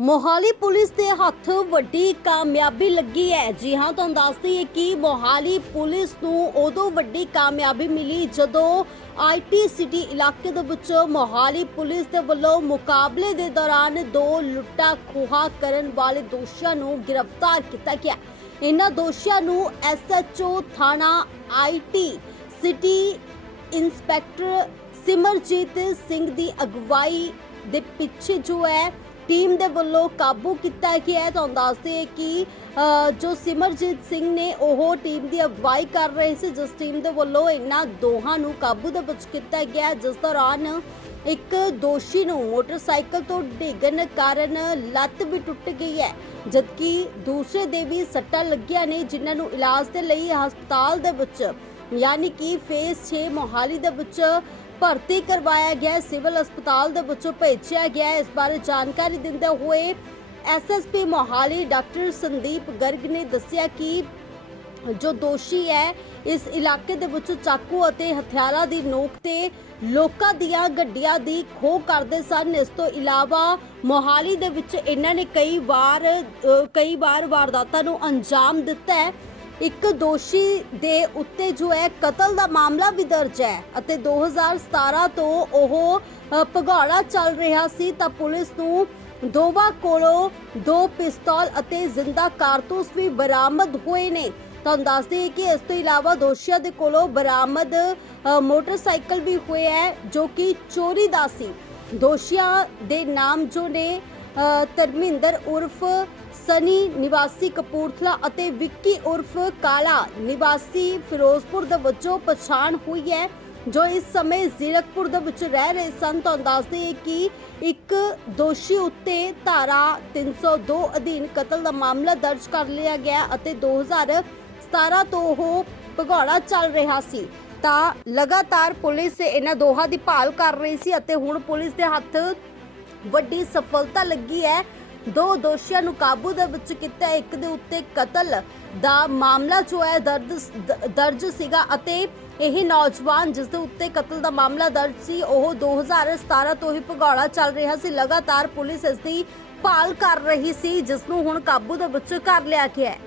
Mohali police ਦੇ ਹੱਥ ਵੱਡੀ ਕਾਮਯਾਬੀ ਲੱਗੀ ਹੈ। ਜੀ ਹਾਂ, ਤੁਹਾਨੂੰ ਦੱਸ ਦਈਏ ਕਿ ਮੋਹਾਲੀ ਪੁਲਿਸ ਨੂੰ ਉਦੋਂ ਵੱਡੀ ਕਾਮਯਾਬੀ ਮਿਲੀ ਜਦੋਂ ਆਈਟੀ ਸਿਟੀ ਇਲਾਕੇ ਦੇ ਵਿੱਚ ਮੋਹਾਲੀ ਪੁਲਿਸ ਦੇ ਵੱਲੋਂ ਮੁਕਾਬਲੇ ਦੇ ਦੌਰਾਨ ਦੋ ਲੁੱਟਾ ਖੋਹਾ ਕਰਨ ਵਾਲੇ ਦੋਸ਼ੀਆਂ ਨੂੰ ਗ੍ਰਿਫਤਾਰ ਕੀਤਾ ਗਿਆ। ਇਹਨਾਂ ਦੋਸ਼ੀਆਂ ਨੂੰ ਐਸਐਚਓ ਥਾਣਾ IT city inspector Simranjit Singh ਦੀ ਅਗਵਾਈ ਦੇ ਪਿੱਛੇ ਜੋ ਹੈ ਟੀਮ ਦੇ ਵੱਲੋਂ ਕਾਬੂ ਕੀਤਾ ਗਿਆ ਹੈ ਤੁਹਾਨੂੰ ਦੱਸਦੇ ਕਿ ਜੋ ਸਿਮਰਜੀਤ ਸਿੰਘ ਨੇ ਉਹ ਟੀਮ ਦੀ ਅਗਵਾਈ ਕਰ ਰਹੇ ਸੀ, ਜਿਸ ਟੀਮ ਦੇ ਵੱਲੋਂ ਇਹਨਾਂ ਦੋਹਾਂ ਨੂੰ ਕਾਬੂ ਦੇ ਵਿੱਚ ਕੀਤਾ ਗਿਆ। ਜਿਸ ਦੌਰਾਨ ਇੱਕ ਦੋਸ਼ੀ ਨੂੰ ਮੋਟਰਸਾਈਕਲ ਤੋਂ ਡਿੱਗਣ ਕਾਰਨ ਲੱਤ ਵੀ ਟੁੱਟ ਗਈ ਹੈ, ਜਦਕਿ ਦੂਸਰੇ ਦੇ ਵੀ ਸੱਟਾਂ ਲੱਗੀਆਂ ਨੇ, ਜਿਨ੍ਹਾਂ ਨੂੰ ਇਲਾਜ ਦੇ ਲਈ ਹਸਪਤਾਲ ਦੇ ਵਿੱਚ, ਯਾਨੀ ਕਿ ਫੇਸ 6 ਮੋਹਾਲੀ ਦੇ ਵਿੱਚ ਭਰਤੀ ਕਰਵਾਇਆ ਗਿਆ ਸਿਵਲ ਹਸਪਤਾਲ ਦੇ ਵਿੱਚੋਂ ਭੇਜਿਆ ਗਿਆ ਇਸ ਬਾਰੇ ਜਾਣਕਾਰੀ ਦਿੰਦੇ ਹੋਏ ਐਸਐਸਪੀ ਮੋਹਾਲੀ ਡਾਕਟਰ ਸੰਦੀਪ ਗਰਗ ਨੇ ਦੱਸਿਆ ਕਿ ਜੋ ਦੋਸ਼ੀ ਹੈ, ਇਸ ਇਲਾਕੇ ਦੇ ਵਿੱਚ ਚਾਕੂ ਅਤੇ ਹਥਿਆਰਾਂ ਦੀ ਨੋਕ ਤੇ ਲੋਕਾਂ ਦੀਆਂ ਗੱਡੀਆਂ ਦੀ ਖੋਹ ਕਰਦੇ ਸਨ। ਇਸ ਤੋਂ ਇਲਾਵਾ ਮੋਹਾਲੀ ਦੇ ਵਿੱਚ ਇਹਨਾਂ ਨੇ ਕਈ ਵਾਰ ਕਈ ਵਾਰ ਵਾਰਦਾਤਾਂ ਨੂੰ ਅੰਜਾਮ ਦਿੱਤਾ ਹੈ। ਇੱਕ ਦੋਸ਼ੀ ਦੇ ਉੱਤੇ ਜੋ ਹੈ ਕਤਲ ਦਾ ਮਾਮਲਾ ਵੀ ਦਰਜ ਹੈ ਅਤੇ 2017 ਤੋਂ ਉਹ ਭਗੌੜਾ ਚੱਲ ਰਿਹਾ ਸੀ ਤਾਂ ਪੁਲਿਸ ਨੂੰ ਦੋਵਾਂ ਕੋਲੋਂ ਦੋ ਪਿਸਤੌਲ ਅਤੇ ਜ਼ਿੰਦਾ ਕਾਰਤੂਸ ਵੀ ਬਰਾਮਦ ਹੋਏ ਨੇ। ਤੁਹਾਨੂੰ ਦੱਸ ਦਈਏ ਕਿ ਇਸ ਤੋਂ ਇਲਾਵਾ ਦੋਸ਼ੀਆਂ ਦੇ ਕੋਲੋਂ ਬਰਾਮਦ ਮੋਟਰਸਾਈਕਲ ਵੀ ਹੋਇਆ ਹੈ ਜੋ ਕਿ ਚੋਰੀ ਦਾ ਸੀ। ਦੋਸ਼ੀਆਂ ਦੇ ਨਾਮ ਜੋ ਨੇ ਅ, ਧਰਮਿੰਦਰ ਉਰਫ ਸਨੀ, ਨਿਵਾਸੀ ਕਪੂਰਥਲਾ ਅਤੇ ਵਿੱਕੀ ਉਰਫ ਕਾਲਾ। ਨਿਵਾਸੀ ਫਿਰੋਜ਼ਪੁਰ ਦੇ ਵਜੋਂ ਪਛਾਣ ਹੋਈ ਹੈ, ਜੋ ਇਸ ਸਮੇਂ ਜ਼ੀਰਕਪੁਰ ਦੇ ਵਿੱਚ ਰਹਿ ਰਹੇ ਸਨ। ਤੁਹਾਨੂੰ ਦੱਸਦੇ ਹਾਂ ਕਿ ਇੱਕ ਦੋਸ਼ੀ ਉੱਤੇ ਧਾਰਾ 302 ਅਧੀਨ ਕਤਲ ਦਾ ਮਾਮਲਾ ਦਰਜ ਕਰ ਲਿਆ ਗਿਆ ਅਤੇ 2017 ਤੋਂ ਉਹ ਭਗੌੜਾ ਚੱਲ ਰਿਹਾ ਸੀ। ਤਾਂ ਲਗਾਤਾਰ ਪੁਲਿਸ ਇਹਨਾਂ ਦੋਹਾਂ ਦੀ ਭਾਲ ਕਰ ਰਹੀ ਸੀ ਅਤੇ ਹੁਣ ਪੁਲਿਸ ਦੇ ਹੱਥ ਵੱਡੀ ਸਫਲਤਾ ਲੱਗੀ ਹੈ। ਦੋ ਦੋਸ਼ੀਆਂ ਨੂੰ ਕਾਬੂ ਦੇ ਵਿੱਚ ਕੀਤਾ, ਇੱਕ ਦੇ ਉੱਤੇ ਕਤਲ ਦਾ ਮਾਮਲਾ ਜੋ ਹੈ ਦਰਦ ਦਰਜ ਸੀਗਾ ਅਤੇ ਇਹ ਨੌਜਵਾਨ ਜਿਸ ਦੇ ਉੱਤੇ ਕਤਲ ਦਾ ਮਾਮਲਾ ਦਰਜ ਸੀ, ਉਹ 2017 ਤੋਂ ਹੀ ਭਗੌੜਾ ਚੱਲ ਰਿਹਾ ਸੀ। ਲਗਾਤਾਰ ਪੁਲਿਸ ਇਸ ਦੀ ਭਾਲ ਕਰ ਰਹੀ ਸੀ, ਜਿਸ ਨੂੰ ਹੁਣ ਕਾਬੂ ਦੇ ਵਿੱਚ ਕਰ ਲਿਆ ਗਿਆ ਹੈ।